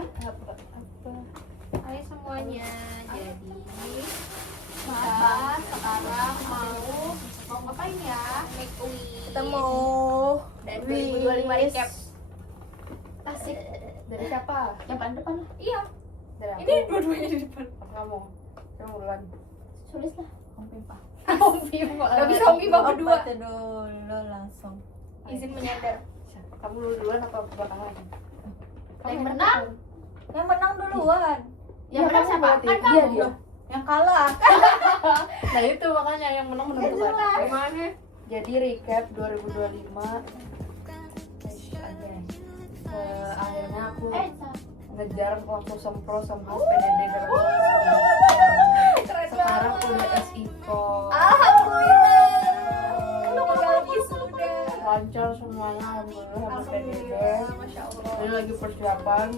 Apa? Hai semuanya. Jadi Kita sekarang mau ngapain ya? make week. Kita mau dan 2025 recap. Asik. dari siapa? Yang paling depan lah. Iya. Dari aku. Ini dua-duanya di depan. Apa kamu? Kamu duluan. Tulis lah. Om Pimpa. Gak bisa Om Pimpa berdua. Obat dulu langsung. Izin menyadar. Kamu duluan apa belakangan? Yang menang? Yang menang duluan. Yang menang siapa? berarti. Kan Dia, kamu. dia. Yang kalah. Nah itu makanya yang menang menentukan. Gimana? Jadi recap 2025. Akhirnya aku ngejar waktu sempro sama PDD dalam Keren sekarang banget. udah SIKO. Alhamdulillah. Lu udah sudah. Lancar semuanya alhamdulillah sama PDD. Alhamdulillah, masya Allah. Ini lagi persiapan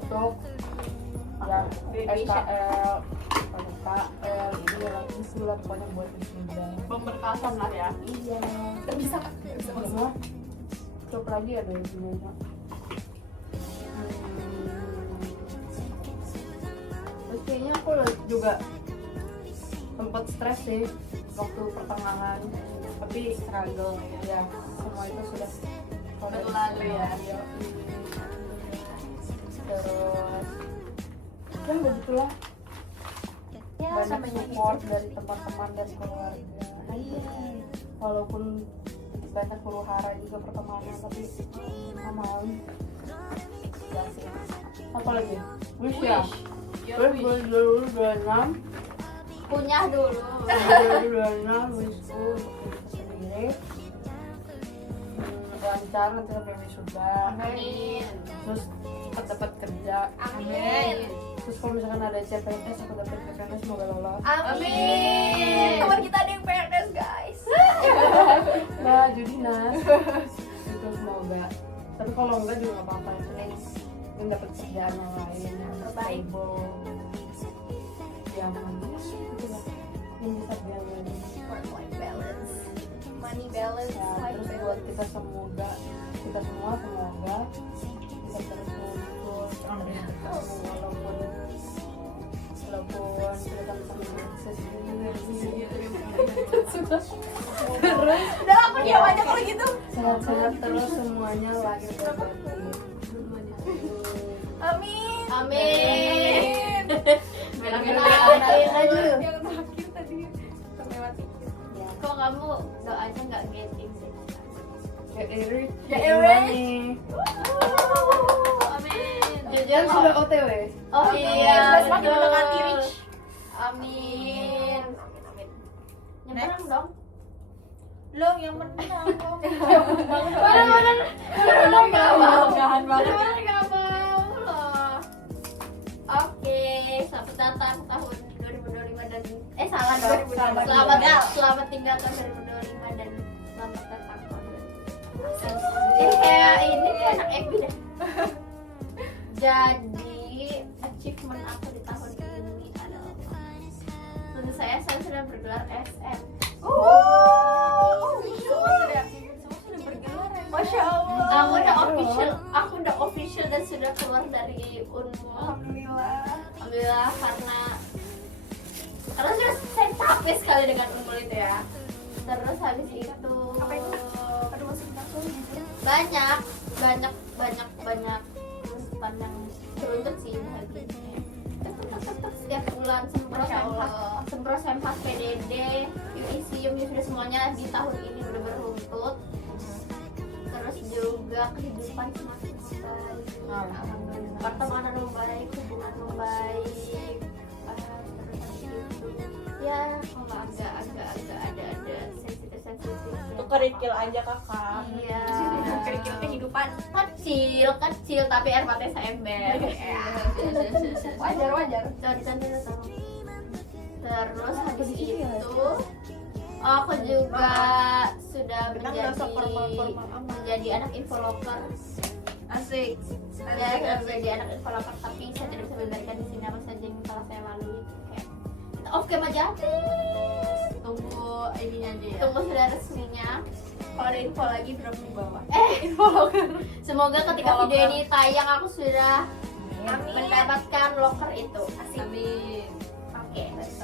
untuk ya SKL, KL ini lagi sulat pokoknya buat wisuda. Pemberkasan lah ya. Iya. Gak bisa kan? Gak bisa masuk. Semua cukup lagi ada yang sebenarnya. Terus kayaknya aku juga sempat stres sih waktu pertengahan, tapi struggle ya semua itu sudah Berlalu ya. Terus ya begitulah, Ya, banyak sampai support dari teman-teman dan keluarga. Walaupun banyak huru hara juga pertemanan, tapi aman. Ya sih. Apa lagi? Wish ya. Terus 2026 Kunyah dulu. 2026 wishku untuk diri sendiri lancar nanti sampai wisuda. Amin. Terus cepat dapat kerja. Amin. Terus kalau misalkan ada CPNS aku dapat CPNS semoga lolos. Amin. Teman kita ada yang PNS guys. Mbak Judinas itu semoga. Tapi kalau enggak juga nggak apa-apa, yang penting yang dapat kerjaan yang lain yang Terbaik. stable, yang gitu lah, yang bisa biayain. Work life balance, money balance, Ya, life terus buat balance. kita semoga semoga bisa terus muncul walaupun kita sama terus Udah aku diam aja kalau gitu. sehat-sehat terus semuanya lahir dan batin. Amin. Amin. Bilangin Bilangin aja. Yang terakhir tadi terlewat dikit. Ya, Kok kamu doanya nggak getting sih? get rich, Get get rich. money. Amin. Kan Jujur sudah kok. OTW. Oh iya. Sudah semakin betul. mendekati rich. Amin. Nyebrang dong. Lo yang menang. Bener-bener nggak mau. Gahan banget. Bener-bener nggak mau loh. Oke, selamat datang tahun 2025 dan salah dong. Selamat tinggal tahun 2025 dan selamat datang tahun 2025. Ini kayak ini kayak anak FB deh. Jadi achievement aku di tahun ini adalah tentu saya sudah bergelar SM. Semua sudah bergelar ya. Masya Allah. Aku udah official dan sudah keluar dari Unmul. Alhamdulillah karena sudah saya capek sekali dengan Unmul itu ya. Terus habis itu Apa itu? Aduh maksudnya aku banyak tuntutan yang teruntut sih bahagianya. Setiap bulan sempro sempat PDD, Yudisium sudah semuanya di tahun ini udah beruntut. Terus juga kehidupan semakin membaik, Alhamdulillah. pertemanan membaik, hubungan membaik. Terus habis itu ya kalau agak ada sensitif. Itu kerikil aja kakak. Iya. kerikil kehidupan. Kecil tapi air mata saya ember. Wajar. Terus habis itu aku juga sudah Benang nggak usah formal-formal amat. menjadi anak infoloper. Asik. Ya, menjadi anak infoloper tapi saya tidak bisa memberikan di sini apa saja yang telah saya lalui. Kayak oke Majati. Tunggu ininya aja ya. Tunggu sudah resminya. Kalau ada info lagi drop di bawah. Semoga ketika video ini tayang aku sudah Amin. mendapatkan locker itu. Amin. Oke, terus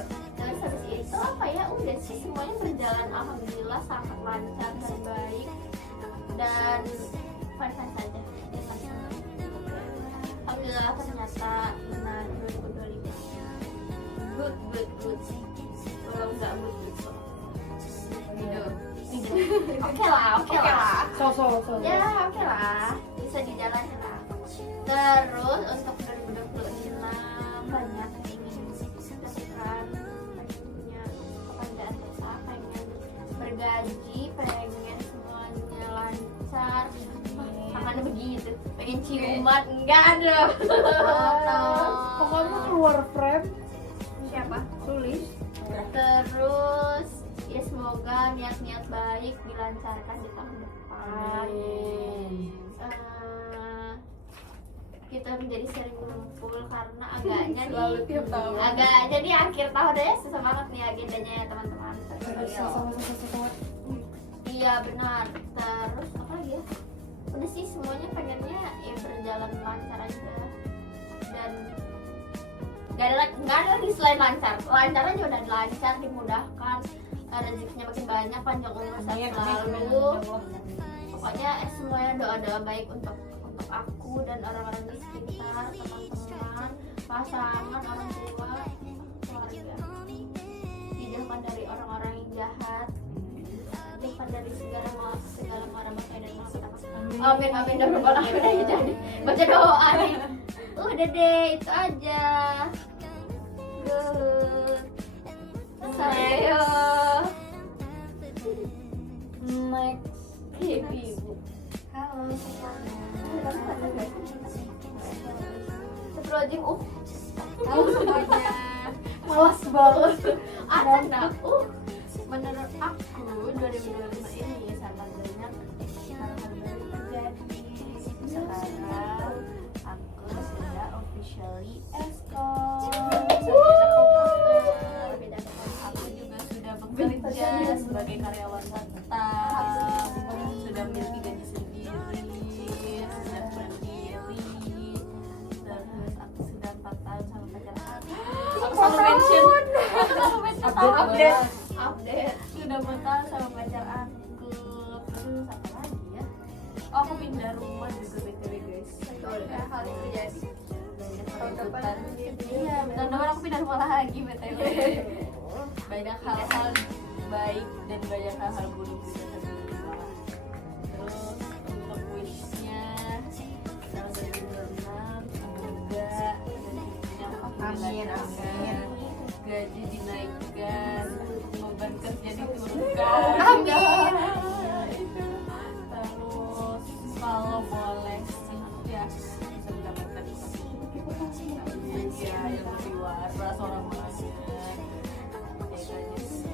habis itu apa ya? Udah sih semuanya berjalan alhamdulillah sangat lancar dan baik dan fine saja. Alhamdulillah ternyata benar 2025 good. Kalau nggak good so. Oke lah. So. Ya oke lah, bisa dijalani lah. Terus untuk 2026 banyak yang ingin dilakukan, pengen punya pekerjaan tetap, pengen bergaji, pengen semuanya lancar. Makanya begitu, pengen ciuman enggak ada. Pokoknya keluar frame Siapa? tulis. Terus ya semoga niat-niat baik dilancarkan di tahun depan. Kita menjadi sering ngumpul karena agaknya Selalu nih tiap tahun. agaknya di akhir tahun ya susah banget nih agendanya ya teman-teman. Iya benar. Terus apa lagi ya? Udah sih semuanya pengennya ya berjalan lancar aja dan nggak ada lagi selain lancar aja udah lancar, dimudahkan, rezekinya makin banyak, panjang umur sehat selalu. Pokoknya semuanya doa baik untuk aku dan orang-orang di sekitar, teman-teman, pasangan, orang tua, keluarga. Dijauhkan dari orang-orang yang jahat, dijauhkan dari segala mara bahaya dan malapetaka. Amin dan rabbal alamin. Jadi baca doa nih. Udah deh itu aja. Good. Saya Next. ibu. Halo semuanya. Project Halo semuanya. malas banget. Ada enggak? Menurut aku 2025 ini sangat banyak hal-hal baru terjadi. Sekarang aku sudah officially escort. Aku juga sudah bekerja sebagai karyawan tetap. Sudah memiliki gaji sendiri, sudah berdiri. Terus aku sudah 4 tahun sama pacar aku. Aku selalu mention update. Sudah 4 tahun sama pacar aku. Terus apa lagi ya? Oh, aku pindah rumah juga BTW guys. Betul ya, hal itu terjadi. Tahun depan. Iya, tahun depan aku pindah rumah lagi BTW. Banyak hal-hal baik dan banyak hal-hal buruk juga terjadi. Terus untuk wishnya tahun 2026 semoga rezekinya Amin. gaji dinaikkan, beban kerja diturunkan. Amin. Terus kalau boleh sih ya bisa mendapatkan ya yang lebih waras orang orangnya.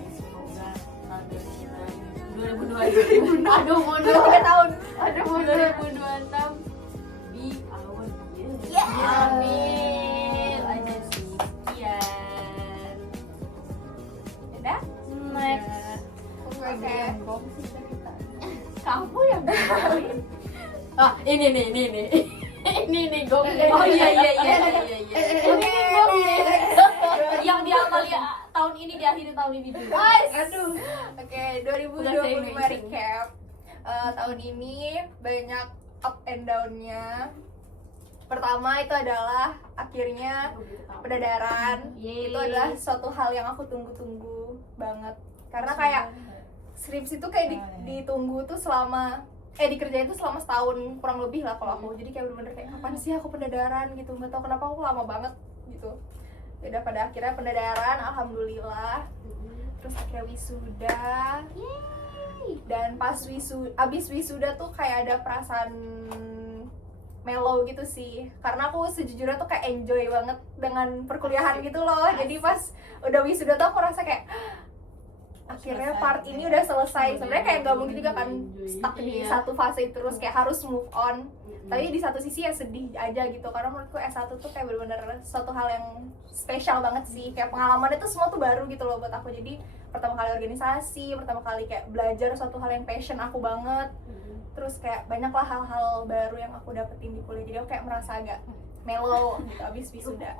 Semoga tahun 2026 aduh mundur 3 tahun. 2026 be our year. Amin. Aja sih. Sekian. Udah? Next. Oke. Kamu yang bikin. Ini nih gue. Oh iya. Ini gue nih. Yang diamali tahun ini diakhiri tahun ini juga. Aduh. Oke, Udah 2025 saya recap. Tahun ini banyak up and down-nya. Pertama itu adalah akhirnya pendadaran. Yeay. Itu adalah suatu hal yang aku tunggu-tunggu banget. Karena kayak skripsi itu kayak ditunggu tuh selama dikerjain tuh selama setahun kurang lebih lah kalau aku. Jadi kayak bener-bener kayak kapan sih aku pendadaran gitu. Nggak tahu kenapa aku lama banget gitu. Udah pada akhirnya pendadaran, alhamdulillah. Terus akhirnya wisuda. Dan pas abis wisuda tuh kayak ada perasaan mellow gitu sih. Karena aku sejujurnya tuh kayak enjoy banget dengan perkuliahan gitu loh. Jadi pas udah wisuda tuh aku rasa kayak akhirnya part ini udah selesai. Sebenarnya kayak nggak mungkin juga kan stuck di satu fase terus, kayak harus move on. Tapi di satu sisi ya sedih aja gitu, karena menurutku S1 tuh kayak bener-bener suatu hal yang spesial banget sih. Kayak pengalaman itu semua tuh baru gitu loh buat aku. Jadi pertama kali organisasi, pertama kali kayak belajar suatu hal yang passion aku banget. Terus kayak banyak lah hal-hal baru yang aku dapetin di kuliah. Jadi aku kayak merasa agak mellow gitu abis wisuda.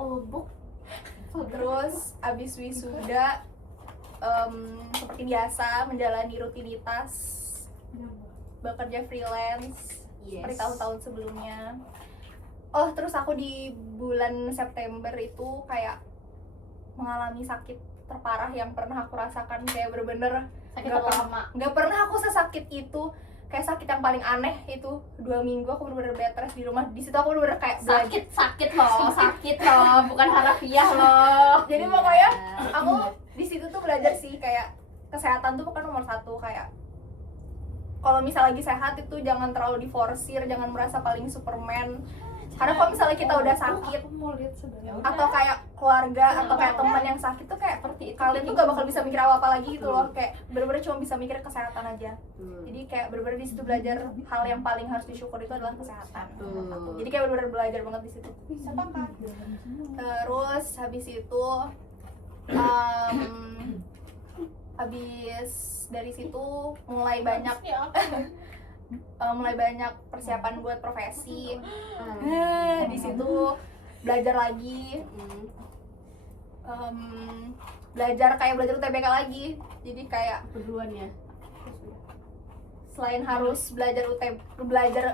Terus abis wisuda seperti biasa menjalani rutinitas bekerja freelance seperti tahun-tahun sebelumnya. Oh, terus aku di bulan September itu kayak mengalami sakit terparah yang pernah aku rasakan. Kayak bener-bener nggak pernah aku sesakit itu. Kayak sakit yang paling aneh itu 2 minggu aku bener-bener bed rest di rumah. Di situ aku bener-bener kayak sakit loh, bukan harafiah loh. Jadi pokoknya aku di situ tuh belajar sih kayak kesehatan tuh bukan nomor 1. Kayak kalau misalnya lagi sehat itu jangan terlalu diforsir, jangan merasa paling Superman. Karena kalau misalnya kita udah sakit atau kayak keluarga atau kayak teman yang sakit tuh kayak kalian tuh gak bakal bisa mikir apa-apa lagi gitu loh. Kayak bener-bener cuma bisa mikir kesehatan aja. Jadi kayak bener-bener di situ belajar hal yang paling harus disyukur itu adalah kesehatan. Jadi kayak bener-bener belajar banget di situ. Terus habis itu habis dari situ mulai banyak persiapan buat profesi. Di situ belajar lagi, belajar UTBK lagi. Jadi kayak selain harus belajar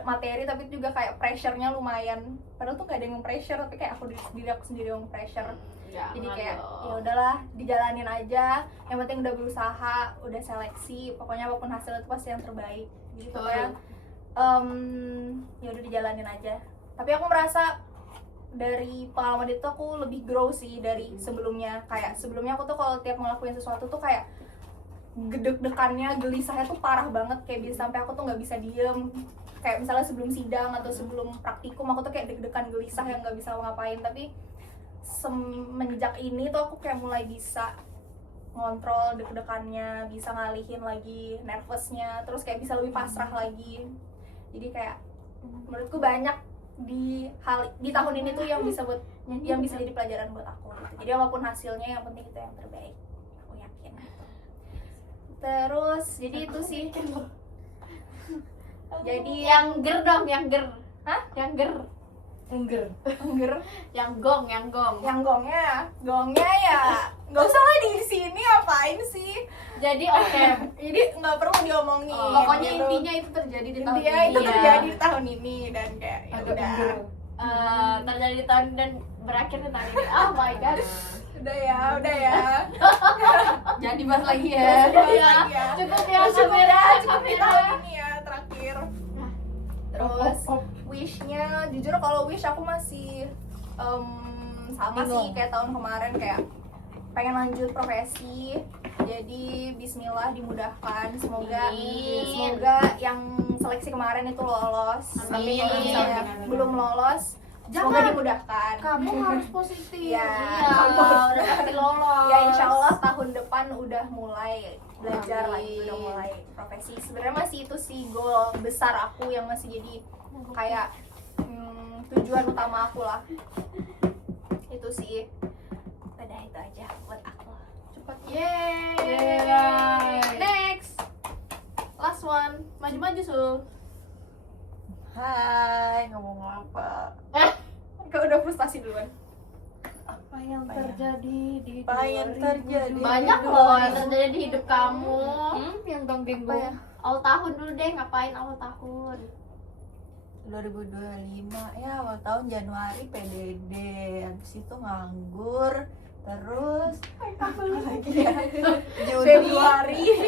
materi, tapi juga kayak pressure-nya lumayan. Padahal tuh gak ada yang pressure, tapi kayak diri aku sendiri yang pressure. Jadi kayak ya udahlah, dijalanin aja. Yang penting udah berusaha, udah seleksi, pokoknya apapun hasilnya itu pasti yang terbaik. Jadi kayak ya udah dijalanin aja. Tapi aku merasa dari pengalaman itu aku lebih grow sih dari sebelumnya. Kayak sebelumnya aku tuh kalau tiap ngelakuin sesuatu tuh kayak gedek-dekannya, gelisahnya tuh parah banget. Kayak bisa sampai aku tuh nggak bisa diem. Kayak misalnya sebelum sidang atau sebelum praktikum aku tuh kayak deg-degan, gelisah yang nggak bisa ngapain. Tapi semenjak ini tuh aku kayak mulai bisa ngontrol deg-degannya, bisa ngalihin lagi nervousnya, terus kayak bisa lebih pasrah lagi. Jadi kayak menurutku banyak di tahun ini tuh yang bisa jadi pelajaran buat aku gitu. Jadi apapun hasilnya yang penting itu yang terbaik, aku yakin gitu. Terus jadi itu sih. Jadi yang ger dong, yang ger. Hah? Yang ger. Engger. Yang gong. Yang gongnya ya nggak usah lah di sini, apain sih. Jadi oke. Jadi nggak perlu diomongin. Pokoknya gitu. intinya itu terjadi di tahun Intinya ini. itu terjadi di tahun ini dan kayak ya udah. Terjadi di tahun dan berakhir di tahun ini. Oh my god. Udah ya. Jangan dibahas lagi ya. Cukup ya Cukup di kamera. tahun ini ya terakhir. Terus wish-nya, jujur kalau wish aku masih sama sih kayak tahun kemarin, kayak pengen lanjut profesi. Jadi bismillah dimudahkan, semoga yang seleksi kemarin itu lolos. Tapi kalau misalnya belum lolos, semoga dimudahkan. Kamu harus positif. Ya, Udah pasti lolos. ya insya Allah tahun depan udah mulai belajar lagi, udah mulai profesi. Sebenarnya masih itu sih goal besar aku yang masih jadi kayak tujuan utama aku lah. Itu sih. Udah itu aja buat aku. Cepat. Yeay. Next. Last one. Maju-maju Sul. Hai, ngomong apa? Kau udah frustasi duluan. Apa yang terjadi di Apa yang terjadi? Banyak loh yang terjadi di hidup kamu. yang tonggeng Apa ya? Awal tahun dulu deh, ngapain awal tahun? 2025 ya, awal tahun Januari PDD, habis itu nganggur, terus apa lagi ya?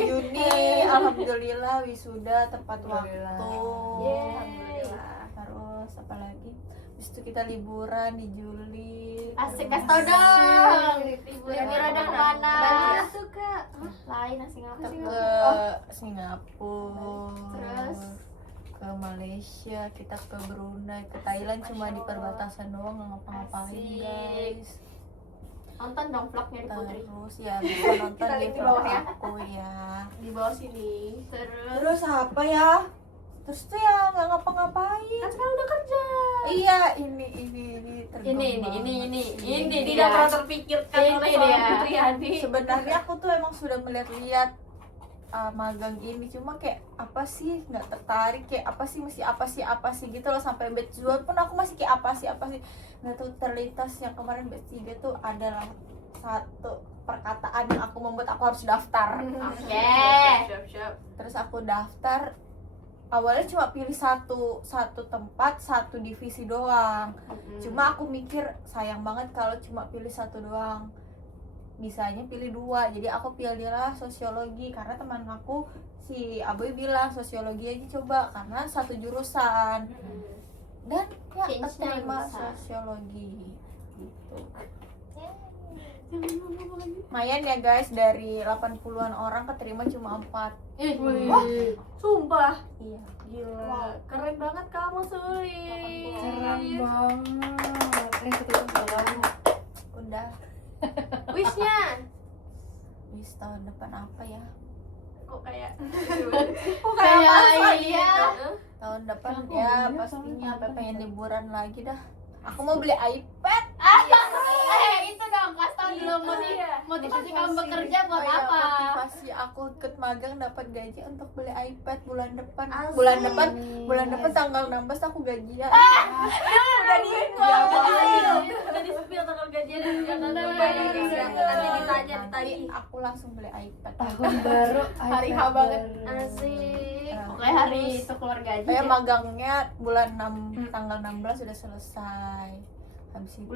Juni alhamdulillah wisuda tepat waktu. Alhamdulillah. Terus apa lagi? Habis itu kita liburan di Juli. Asik, kasih tau dong. Liburan udah kemana? Bali suka. Lain Singapura. Ke Singapura. Terus? Ke Malaysia, kita ke Brunei, ke Thailand, cuma di perbatasan doang, nggak ngapa-ngapain Asik. guys. Nonton dong vlognya di Putri. Terus ya bisa nonton Kita di link di bawah ya. aku ya. Di bawah sini. Terus Terus apa ya? Terus tuh ya nggak ngapa-ngapain. Kan sekarang udah kerja. Iya, ini tergolong ini Tidak dia. pernah terpikirkan Ini oleh dia. seorang Putriani. Sebenarnya aku tuh emang sudah melihat-lihat magang ini, cuma kayak apa sih, nggak tertarik, kayak apa sih gitu loh. Sampai batch 2 pun aku masih kayak apa sih nggak tuh terlintas. Yang kemarin batch 3 tuh adalah satu perkataan yang aku membuat aku harus daftar. Oke. Siap. Terus aku daftar, awalnya cuma pilih satu tempat, satu divisi doang. Cuma aku mikir sayang banget kalau cuma pilih satu doang, bisanya pilih 2. Jadi aku pilihlah sosiologi karena teman aku si Aboy bilang sosiologi aja coba karena satu jurusan. Dan ya Change keterima bisa. sosiologi gitu. Lumayan ya guys, dari 80-an orang keterima cuma 4. Wah, sumpah. Iya. Gila, keren banget kamu Sulit. Keren banget. Ketika belum. Udah. Wishnya Wis tahun depan apa ya? kok kayak Kayak iya. Tahun depan Aku ya iya, pastinya tahun depan pengen ya. liburan lagi dah. Aku mau beli iPad. Itu dong kasih tau dulu motivasi kamu bekerja buat Oh iya, apa? motivasi aku ikut magang dapat gaji untuk beli iPad bulan depan. Asik. Bulan depan tanggal 16 aku gajian. udah di Udah di spill tanggal gajian dan jangan Iya, lupa iya, ya. iya. Nanti ditanya, Nanti aku langsung beli iPad. Tahun baru. Hari H iPad banget. baru. Asik. Nah, Oke hari itu keluar gaji. Saya magangnya bulan 6 tanggal 16 sudah selesai. Habis itu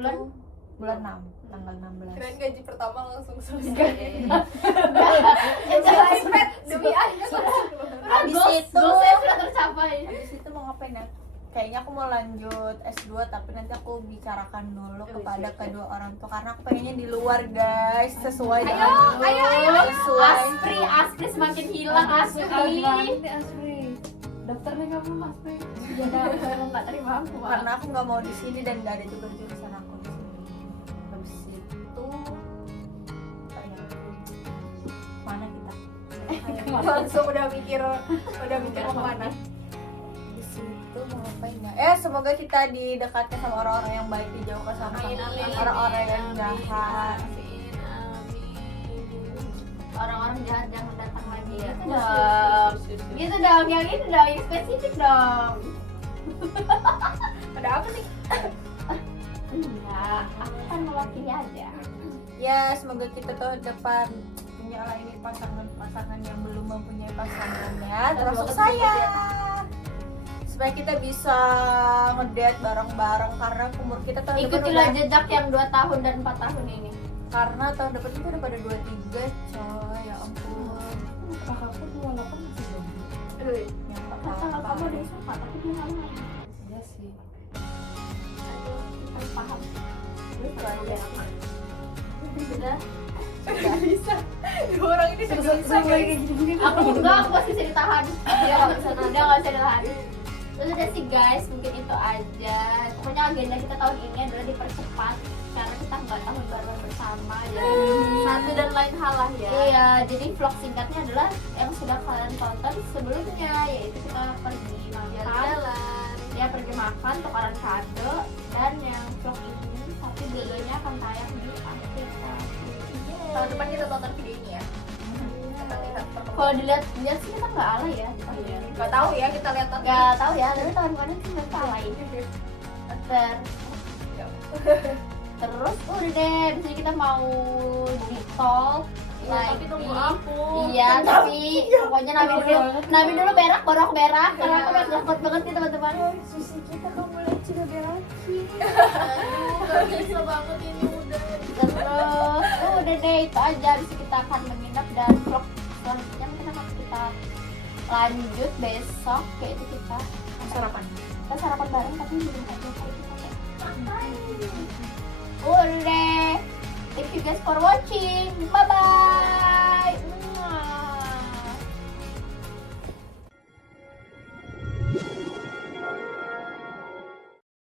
bulan 6 tanggal 16. keren gaji pertama langsung selesai. iPad Demi iPad. Habis itu saya sudah tercapai. habis itu mau ngapain ya? Kayaknya aku mau lanjut S2 tapi nanti aku bicarakan dulu kepada kedua orang tua karena aku pengennya di luar guys, sesuai dengan sesuai. Aspri semakin hilang Keren Aspri. banget nih Asri. Daftar nih kamu Mas Pri. Jangan kamu nggak terima aku. Mak. Karena aku nggak mau di sini dan nggak ada juga jurusan aku di sini. Habis itu mana kita? Langsung udah mikir mau kemana. Habis itu mau ngapain ya? Semoga kita didekatkan sama orang-orang yang baik, dijauhkan sama orang-orang yang jahat. Orang-orang jahat jangan datang lagi ya. Gitu dong, yang ini dong, yang spesifik dong. Ada apa nih? Enggak, aku kan mewakili aja. Ya, semoga kita tahun depan punya lah ini pasangan yang belum mempunyai pasangan ya, termasuk saya. Supaya kita bisa ngedate bareng-bareng karena umur kita tahun depan Ikutilah udah, jejak yang 2 tahun dan 4 tahun ini. karena tahun depan kita udah pada 23 coy, ya ampun. Kakakku 28 masih jomblo. Aduh, Ya nggak Kalau apa-apa. kamu udah suka, tapi dia nggak mau. Iya sih. Aduh, kita paham. Terus kalau dia apa? Sudah. nggak bisa. Dua orang ini sudah bisa guys. Aku enggak, aku pasti bisa ditahan. Dia nggak bisa ditahan. Terus udah sih guys, mungkin itu aja. Pokoknya agenda kita tahun ini adalah dipercepat karena kita nggak tahun baru bersama. Jadi Satu dan lain hal lah ya. iya, jadi vlog singkatnya adalah yang sudah kalian tonton sebelumnya, yaitu kita pergi makan, Jalan-jalan. ya pergi makan, tukaran kado, dan yang vlog ini tapi videonya akan tayang di akhir tahun. Tahun depan kita tonton video ini ya. Kita lihat Kalau dilihat sih kita nggak alay ya. Gak tahu ya, kita lihat nanti. Nggak tahu ya, tapi tahun kemarin sih nggak alay. Terus udah deh, misalnya kita mau di tol Tapi tunggu aku. Iya, tapi pokoknya Nabi dulu berak, baru aku berak. Karena aku udah takut banget nih teman-teman. Susi kita kamu lihat sudah beraki. Aduh, gak bisa banget ini udah. Terus udah deh, itu aja. Habis itu kita akan menginap dan vlog selanjutnya mungkin akan kita lanjut besok, yaitu kita Sarapan. sarapan bareng tapi belum ada kayak kita udah deh. Thank you guys for watching. Bye bye.